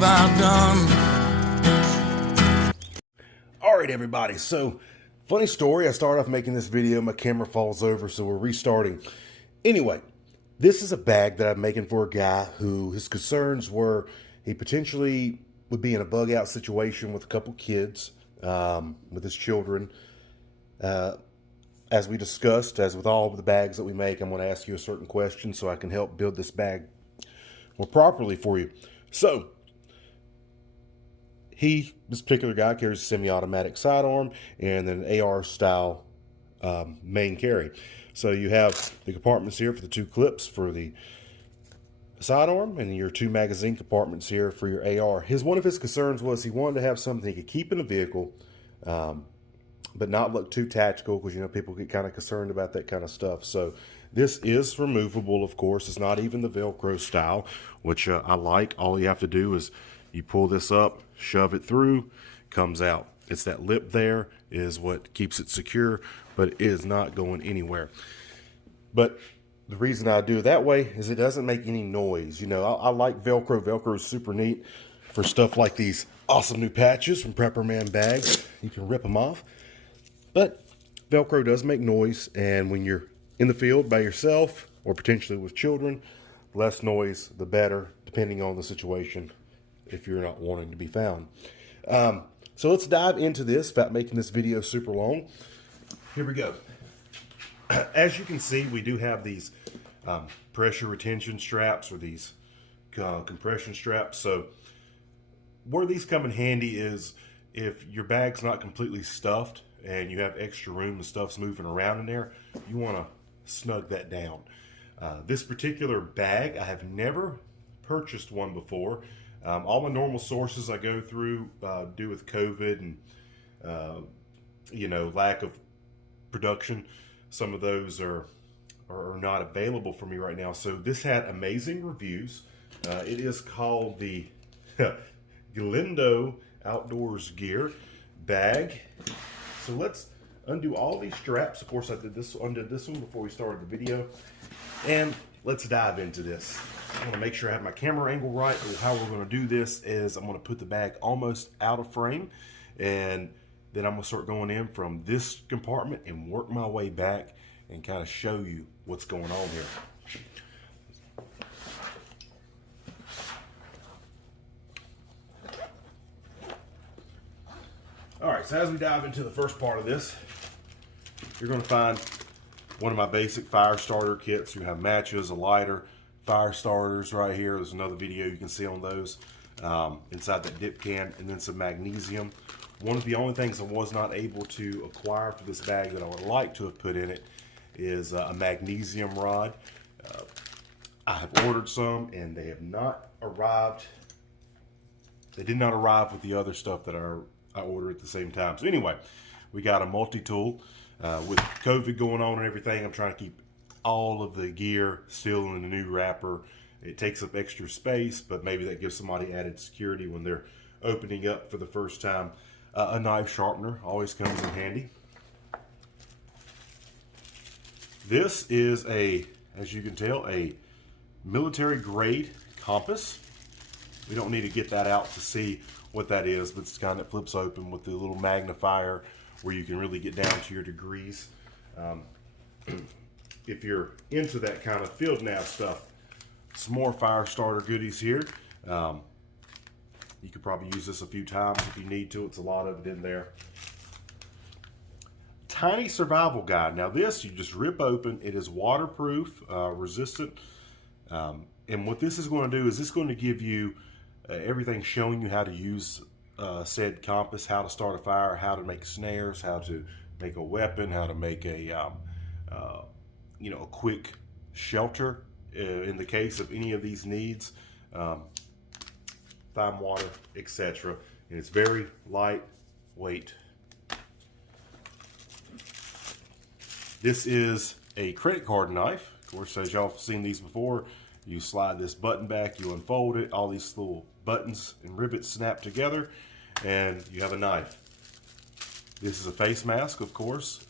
have I done? All right, everybody. So, funny story. I started off making this video. My camera falls over, so we're restarting. Anyway, this is a bag that I'm making for a guy who his concerns were he potentially would be in a bug out situation with a couple kids, with his children. As we discussed, as with all of the bags that we make, I'm going to ask you a certain question so I can help build this bag more properly for you. So, this particular guy carries a semi-automatic sidearm and then an AR style main carry. So you have the compartments here for the 2 clips for the sidearm and your 2 magazine compartments here for your AR. One of his concerns was he wanted to have something he could keep in the vehicle, but not look too tactical, because you know people get kind of concerned about that kind of stuff. So this is removable, of course. It's not even the Velcro style, which I like. All you have to do is you pull this up, shove it through, comes out. It's that lip there is what keeps it secure, but it is not going anywhere. But the reason I do it that way is it doesn't make any noise. You know, I like Velcro. Velcro is super neat for stuff like these awesome new patches from Prepper Man bags. You can rip them off. But Velcro does make noise, and when you're in the field by yourself or potentially with children, less noise, the better, depending on the situation, if you're not wanting to be found. So let's dive into this without making this video super long. Here we go. As you can see, we do have these pressure retention straps, or these compression straps. So where these come in handy is if your bag's not completely stuffed and you have extra room and stuff's moving around in there, you want to snug that down. This particular bag, I have never purchased one before. All my normal sources I go through due with COVID and you know, lack of production, some of those are not available for me right now. So this had amazing reviews. It is called the Galindo Outdoors Gear bag. So let's undo all these straps. Of course, I undid this one before we started the video, and let's dive into this. I want to make sure I have my camera angle right. How we're going to do this is I'm going to put the bag almost out of frame, and then I'm going to start going in from this compartment and work my way back and kind of show you what's going on here. All right, so as we dive into the first part of this, you're going to find one of my basic fire starter kits. You have matches, a lighter, fire starters right here. There's another video you can see on those inside that dip can, and then some magnesium. One of the only things I was not able to acquire for this bag that I would like to have put in it is a magnesium rod. I have ordered some, and they have not arrived. They did not arrive with the other stuff that I ordered at the same time. So anyway, we got a multi-tool. With COVID going on and everything, I'm trying to keep all of the gear still in the new wrapper. It takes up extra space, but maybe that gives somebody added security when they're opening up for the first time. A knife sharpener always comes in handy. This is as you can tell, a military grade compass. We don't need to get that out to see what that is, but it's the kind that flips open with the little magnifier where you can really get down to your degrees. If you're into that kind of field nav stuff, some more fire starter goodies here. You could probably use this a few times if you need to. It's a lot of it in there. Tiny survival guide. Now this, you just rip open. It is waterproof, resistant. And what this is going to do is it's going to give you everything showing you how to use said compass, how to start a fire, how to make snares, how to make a weapon, how to make a you know, a quick shelter in the case of any of these needs, thyme water, etc. And it's very lightweight. This is a credit card knife. Of course, as y'all have seen these before, you slide this button back, you unfold it, all these little buttons and rivets snap together, and you have a knife. This is a face mask, of course.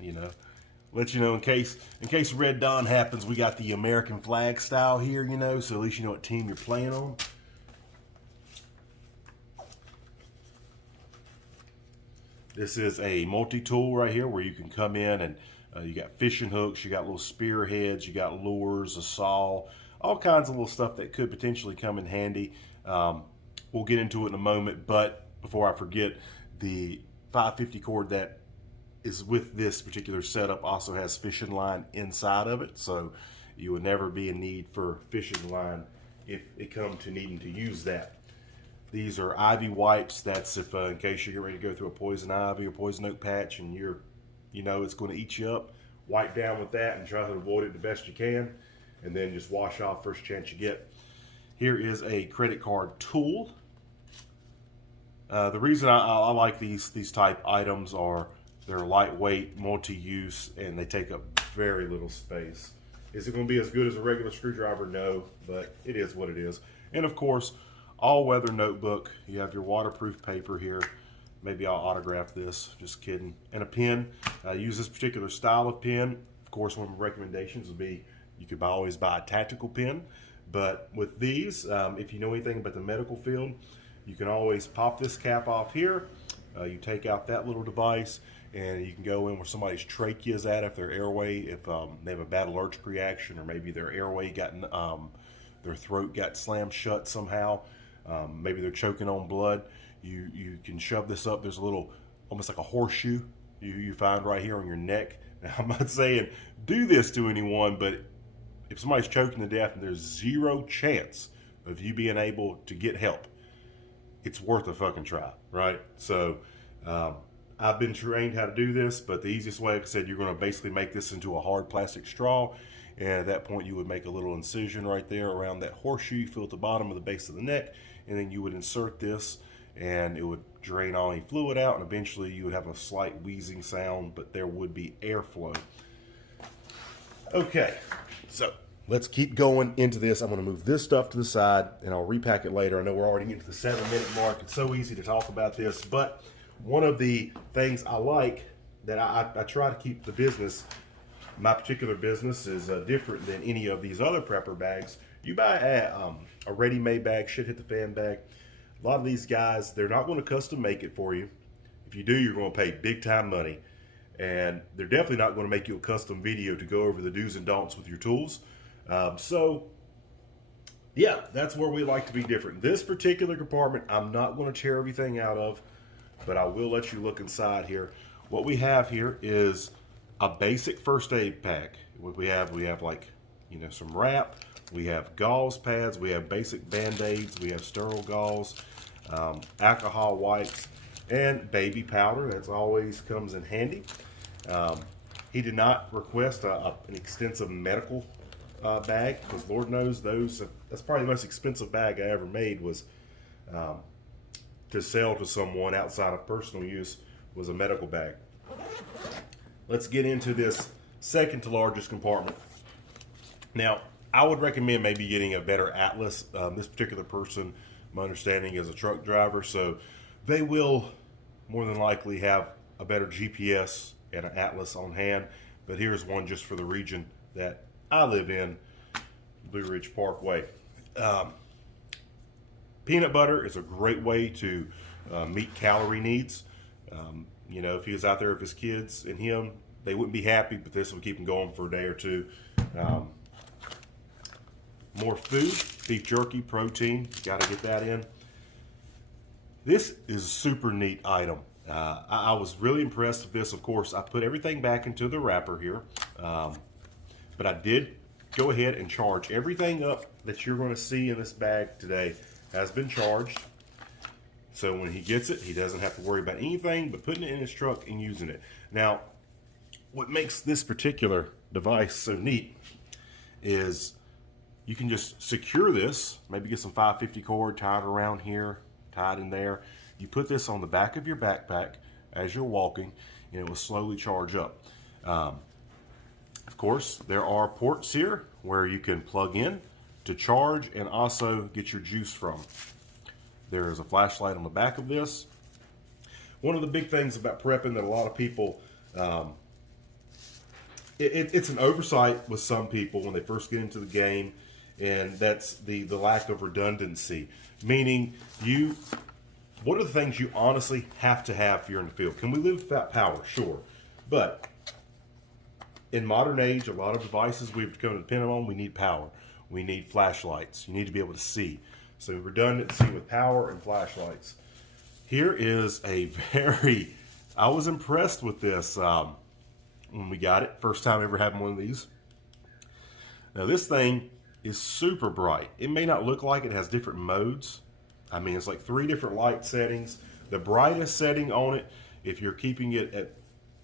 You know, let you know in case Red Dawn happens, we got the American flag style here, you know, so at least you know what team you're playing on. This is a multi-tool right here where you can come in and you got fishing hooks, you got little spear heads, you got lures, a saw, all kinds of little stuff that could potentially come in handy. We'll get into it in a moment, but before I forget, the 550 cord that is with this particular setup also has fishing line inside of it, so you would never be in need for fishing line if it comes to needing to use that. These are ivy wipes. That's if in case you get ready to go through a poison ivy or poison oak patch and you know it's going to eat you up. Wipe down with that and try to avoid it the best you can, and then just wash off first chance you get. Here is a credit card tool. The reason I like these type items are they're lightweight, multi-use, and they take up very little space. Is it going to be as good as a regular screwdriver? No, but it is what it is. And of course, all-weather notebook. You have your waterproof paper here. Maybe I'll autograph this, just kidding. And a pen. Use this particular style of pen. Of course, one of my recommendations would be you could always buy a tactical pen. But with these, if you know anything about the medical field, you can always pop this cap off here. You take out that little device, and you can go in where somebody's trachea is at, if their airway, if they have a bad allergic reaction, or maybe their airway got, their throat got slammed shut somehow. Maybe they're choking on blood. You can shove this up. There's a little, almost like a horseshoe you find right here on your neck. Now, I'm not saying do this to anyone, but if somebody's choking to death and there's zero chance of you being able to get help, it's worth a fucking try, right? So I've been trained how to do this, but the easiest way, like I said, you're going to basically make this into a hard plastic straw, and at that point you would make a little incision right there around that horseshoe you feel at the bottom of the base of the neck, and then you would insert this, and it would drain all any fluid out, and eventually you would have a slight wheezing sound, but there would be airflow. Okay, so let's keep going into this. I'm going to move this stuff to the side, and I'll repack it later. I know we're already getting to the 7-minute mark. It's so easy to talk about this, but one of the things I like that I try to keep the business, my particular business is different than any of these other prepper bags. You buy a ready-made bag, shit hit the fan bag. A lot of these guys, they're not going to custom make it for you. If you do, you're going to pay big time money. And they're definitely not going to make you a custom video to go over the do's and don'ts with your tools. So, yeah, that's where we like to be different. This particular compartment, I'm not going to tear everything out of, but I will let you look inside here. What we have here is a basic first aid pack. What we have like, you know, some wrap. We have gauze pads. We have basic Band-Aids. We have sterile gauze, alcohol wipes, and baby powder. That's always comes in handy. He did not request an extensive medical bag, because Lord knows that's probably the most expensive bag I ever made was to sell to someone outside of personal use was a medical bag. Let's get into this second to largest compartment. Now, I would recommend maybe getting a better atlas. This particular person, my understanding, is a truck driver, so they will more than likely have a better GPS and an atlas on hand. But here's one just for the region that I live in, Blue Ridge Parkway. Peanut butter is a great way to meet calorie needs. You know, if he was out there with his kids and him, they wouldn't be happy, but this will keep them going for a day or two. More food, beef jerky, protein, got to get that in. This is a super neat item. I was really impressed with this. Of course, I put everything back into the wrapper here, but I did go ahead and charge everything up that you're going to see in this bag today has been charged. So when he gets it, he doesn't have to worry about anything but putting it in his truck and using it. Now, what makes this particular device so neat is you can just secure this, maybe get some 550 cord, tied around here, tied in there. You put this on the back of your backpack as you're walking, and it will slowly charge up. Of course, there are ports here where you can plug in to charge and also get your juice from. There is a flashlight on the back of this. One of the big things about prepping that a lot of people, it's an oversight with some people when they first get into the game, and that's the lack of redundancy. Meaning you what are the things you honestly have to have if you're in the field? Can we live without power? Sure. But in modern age, a lot of devices we've come to depend on, we need power. We need flashlights. You need to be able to see. So redundancy with power and flashlights. Here is a very, I was impressed with this when we got it. First time ever having one of these. Now this thing is super bright. It may not look like it has different modes. I mean, it's like 3 different light settings. The brightest setting on it, if you're keeping it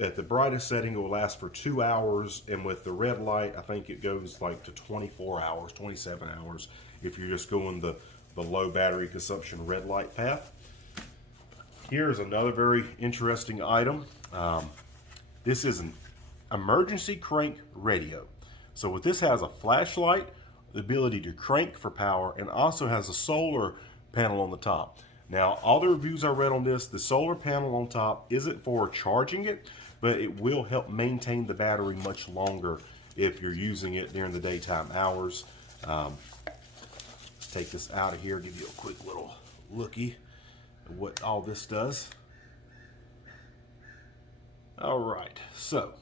at the brightest setting, it will last for 2 hours. And with the red light, I think it goes like to 24 hours, 27 hours if you're just going the low battery consumption red light path. Here's another very interesting item. This is an emergency crank radio. So what this has, a flashlight, the ability to crank for power, and also has a solar panel on the top. Now, all the reviews I read on this, the solar panel on top isn't for charging it, but it will help maintain the battery much longer if you're using it during the daytime hours. Take this out of here, give you a quick little looky at what all this does. All right, so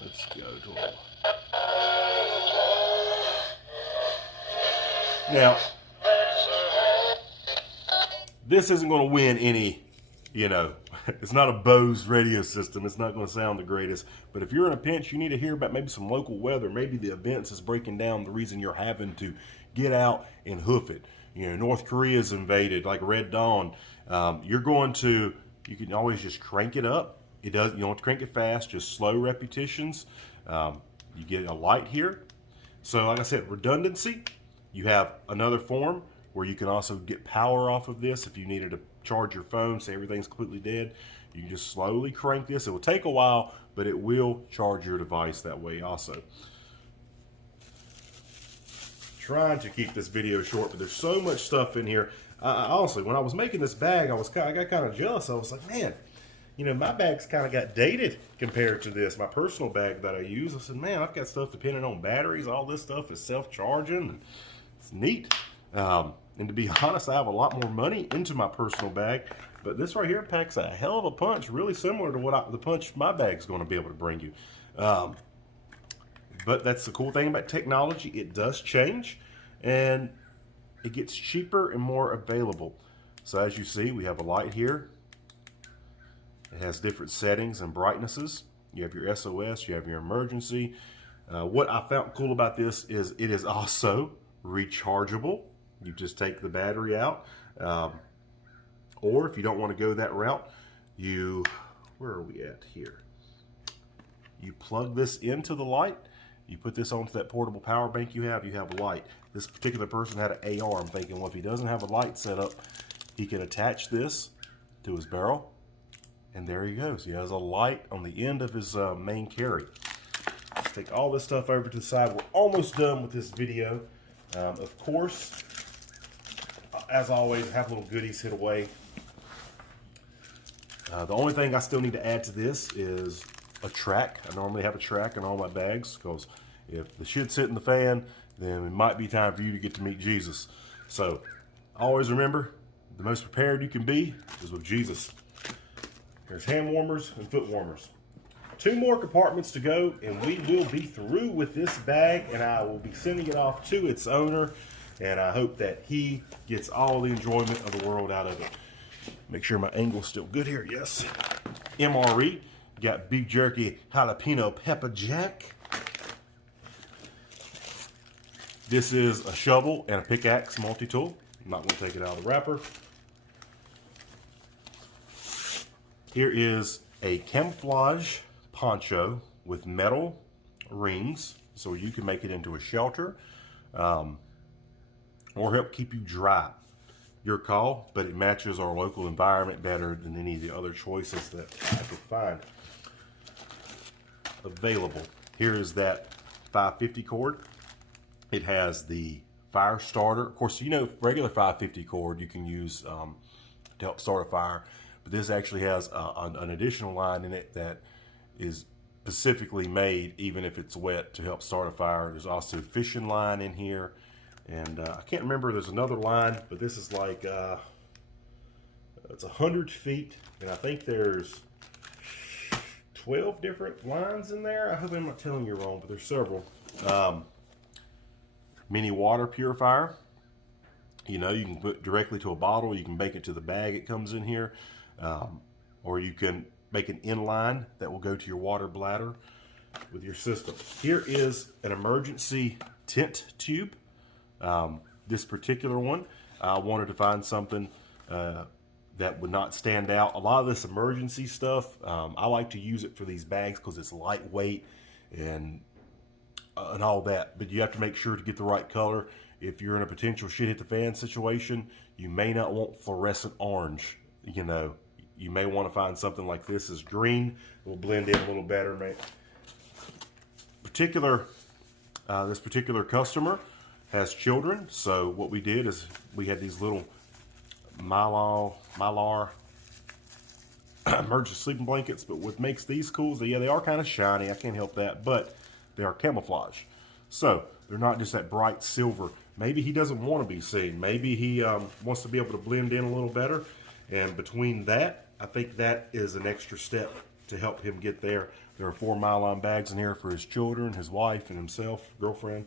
let's go to a... Now, this isn't going to win any, it's not a Bose radio system. It's not going to sound the greatest. But if you're in a pinch, you need to hear about maybe some local weather. Maybe the events is breaking down the reason you're having to get out and hoof it. North Korea's invaded, like Red Dawn. You can always just crank it up. You don't have to crank it fast, just slow repetitions. You get a light here. So like I said, redundancy. You have another form where you can also get power off of this if you needed to charge your phone, say everything's completely dead. You can just slowly crank this. It will take a while, but it will charge your device that way also. Trying to keep this video short, but there's so much stuff in here. Honestly, when I was making this bag, I got kind of jealous. I was like, man, my bag's kind of got dated compared to this. My personal bag that I use, I said, man, I've got stuff depending on batteries. All this stuff is self-charging. It's neat. And to be honest, I have a lot more money into my personal bag, but this right here packs a hell of a punch, really similar to the punch my bag's going to be able to bring you. But that's the cool thing about technology. It does change, and it gets cheaper and more available. So as you see, we have a light here. It has different settings and brightnesses. You have your SOS, you have your emergency. What I found cool about this is it is also rechargeable. You just take the battery out. Or if you don't want to go that route, where are we at here? You plug this into the light. You put this onto that portable power bank you have a light. This particular person had an AR. I'm thinking, well, if he doesn't have a light set up, he can attach this to his barrel. And there he goes. He has a light on the end of his main carry. Let's take all this stuff over to the side. We're almost done with this video. Of course, as always, I have little goodies hid away. The only thing I still need to add to this is a track. I normally have a track in all my bags because if the shit's hitting the fan, then it might be time for you to get to meet Jesus. So always remember, the most prepared you can be is with Jesus. There's hand warmers and foot warmers. 2 more compartments to go, and we will be through with this bag, and I will be sending it off to its owner, and I hope that he gets all the enjoyment of the world out of it. Make sure my angle's still good here. Yes. MRE. Got beef jerky jalapeno pepper jack. This is a shovel and a pickaxe multi-tool. I'm not going to take it out of the wrapper. Here is a camouflage poncho with metal rings, so you can make it into a shelter or help keep you dry. Your call, but it matches our local environment better than any of the other choices that I could find available. Here is that 550 cord. It has the fire starter. Of course, regular 550 cord you can use to help start a fire, but this actually has an additional line in it that is specifically made, even if it's wet, to help start a fire. There's also fishing line in here, And I can't remember, there's another line, but this is like, it's 100 feet, and I think there's 12 different lines in there. I hope I'm not telling you wrong, but there's several. Mini water purifier. You know, you can put directly to a bottle, you can bake it to the bag it comes in here, or you can make an inline that will go to your water bladder with your system. Here is an emergency tent tube. This particular one, I wanted to find something that would not stand out. A lot of this emergency stuff, I like to use it for these bags because it's lightweight and all that, but you have to make sure to get the right color. If you're in a potential shit hit the fan situation, you may not want fluorescent orange. You know, you may want to find something like this is green. It will blend in a little better. This particular customer has children, so what we did is we had these little Mylar emergency sleeping blankets, but what makes these cool is that, yeah, they are kind of shiny, I can't help that, but they are camouflage. So they're not just that bright silver. Maybe he doesn't want to be seen. Maybe he wants to be able to blend in a little better. And between that, I think that is an extra step to help him get there. There are 4 Mylar bags in here for his children, his wife, and himself, girlfriend.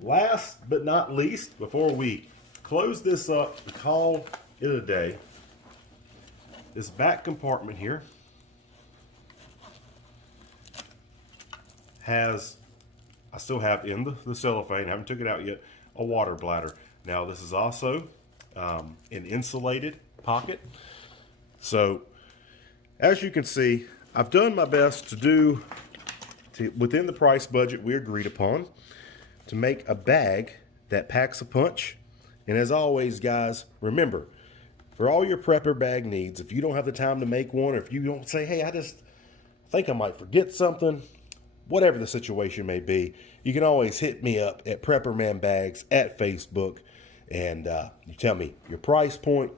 Last but not least, before we close this up and call it a day, this back compartment here has, I still have in the cellophane, I haven't took it out yet, a water bladder. Now this is also an insulated pocket. So as you can see, I've done my best to do, within the price budget we agreed upon, to make a bag that packs a punch. And as always, guys, remember, for all your prepper bag needs, if you don't have the time to make one, or if you don't say, hey, I just think I might forget something, whatever the situation may be, you can always hit me up at Prepperman Bags at Facebook, and you tell me your price point,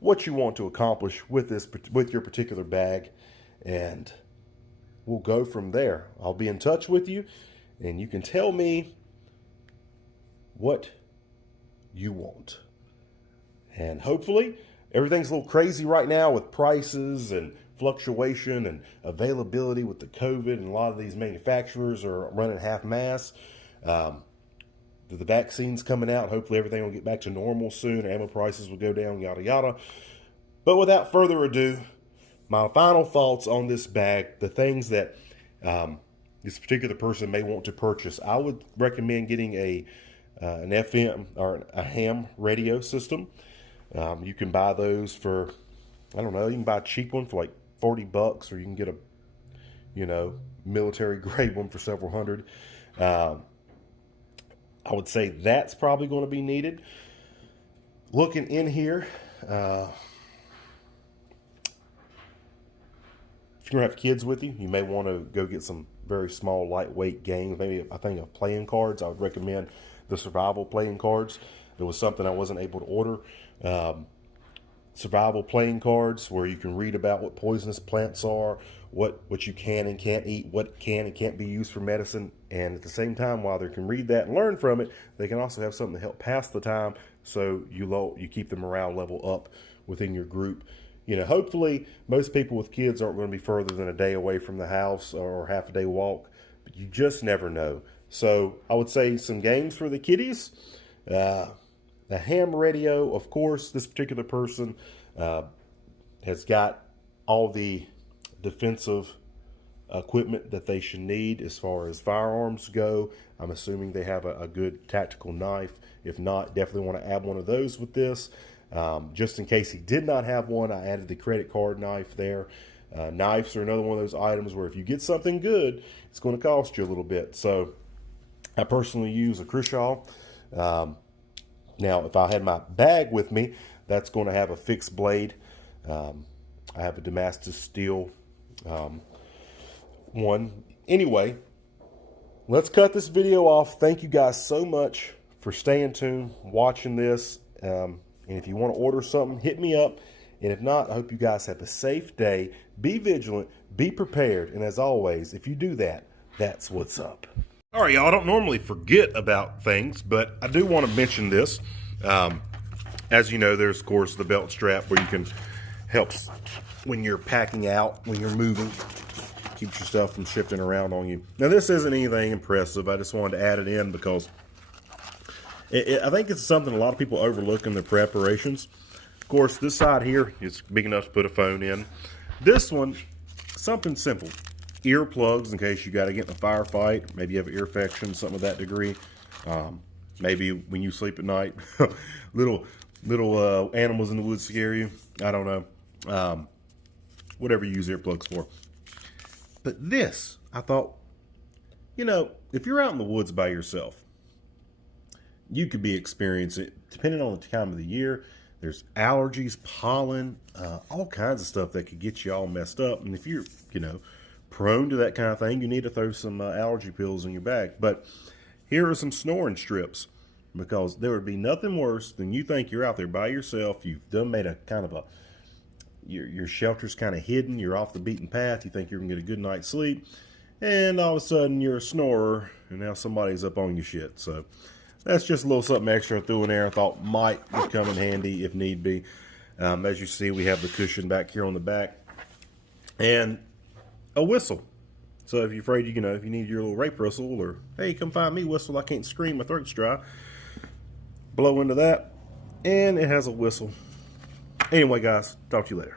what you want to accomplish with your particular bag, and we'll go from there. I'll be in touch with you, and you can tell me what you want. And hopefully, everything's a little crazy right now with prices and fluctuation and availability with the COVID, and a lot of these manufacturers are running half-mass. The vaccine's coming out. Hopefully everything will get back to normal soon. Ammo prices will go down, yada, yada. But without further ado, my final thoughts on this bag, the things that this particular person may want to purchase. I would recommend getting an FM or a ham radio system. You can buy those for, I don't know, you can buy a cheap one for like $40, or you can get a, you know, military grade one for several hundred. I would say that's probably going to be needed. Looking in here, if you're going to have kids with you, you may want to go get some very small, lightweight games. Maybe, I think, of playing cards. I would recommend the survival playing cards. It was something I wasn't able to order. Survival playing cards where you can read about what poisonous plants are, what you can and can't eat, what can and can't be used for medicine. And at the same time, while they can read that and learn from it, they can also have something to help pass the time, so you keep the morale level up within your group. You know, hopefully most people with kids aren't going to be further than a day away from the house or half a day walk, but you just never know. So I would say some games for the kiddies. The ham radio, of course, this particular person has got all the defensive equipment that they should need as far as firearms go. I'm assuming they have a good tactical knife. If not, definitely want to add one of those with this. Just in case he did not have one, I added the credit card knife there. Knives are another one of those items where if you get something good, it's going to cost you a little bit. So I personally use a Crishaw. Now, if I had my bag with me, that's going to have a fixed blade. I have a Damascus steel one. Anyway, let's cut this video off. Thank you guys so much for staying tuned, watching this. And if you want to order something, hit me up. And if not, I hope you guys have a safe day. Be vigilant, be prepared. And as always, if you do that, that's what's up. All right, y'all, I don't normally forget about things, but I do want to mention this. As you know, there's, of course, the belt strap where you can help when you're packing out, when you're moving, keeps your stuff from shifting around on you. Now, this isn't anything impressive. I just wanted to add it in because I think it's something a lot of people overlook in their preparations. Of course, this side here is big enough to put a phone in. This one, something simple. Earplugs in case you got to get in a firefight. Maybe you have an ear infection, something of that degree. Maybe when you sleep at night, little animals in the woods scare you. I don't know. Whatever you use earplugs for. But this, I thought, if you're out in the woods by yourself, you could be experiencing, depending on the time of the year, there's allergies, pollen, all kinds of stuff that could get you all messed up. And if you're, prone to that kind of thing, you need to throw some allergy pills in your bag. But here are some snoring strips, because there would be nothing worse than you think you're out there by yourself. You've done made a kind of your shelter's kind of hidden. You're off the beaten path. You think you're going to get a good night's sleep. And all of a sudden you're a snorer and now somebody's up on your shit. So that's just a little something extra I threw in there. I thought might come in handy if need be. As you see, we have the cushion back here on the back. And a whistle. So if you're afraid, if you need your little rape whistle, or hey, come find me whistle, I can't scream, my throat's dry, blow into that, and it has a whistle. Anyway, guys, talk to you later.